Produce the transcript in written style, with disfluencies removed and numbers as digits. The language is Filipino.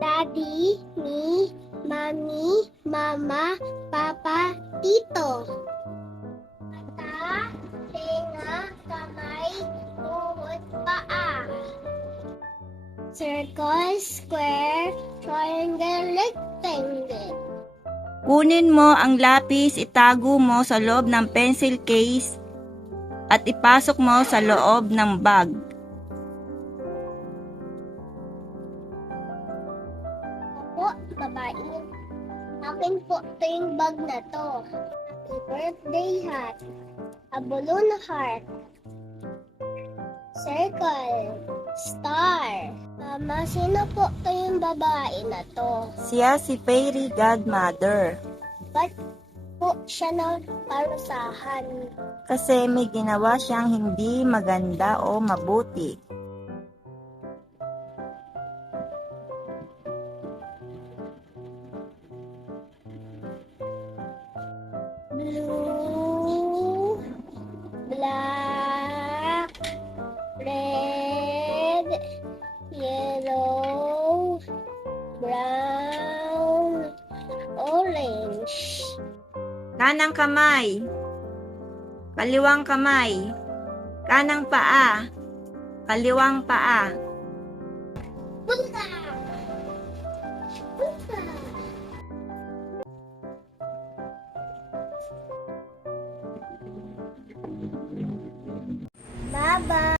Daddy, me, Mommy, Mama, Papa, Tito. Mata, tenga, kamay, tuhod, paa. Circle, square, triangle, rectangle. Kunin mo ang lapis, itago mo sa loob ng pencil case at ipasok mo sa loob ng bag. Opo, babae. Akin po ito yung bag na to. Happy birthday hat. A balloon heart. Circle. Star. Mama, sino po ito yung babae na to? Siya si Fairy Godmother Ba't po siya na parusahan? kasi may ginawa siyang hindi maganda o mabuti. Blue, black, red, yellow, brown, orange. Kanang kamay, kaliwang kamay, kanang paa, kaliwang paa. Punta! Punta!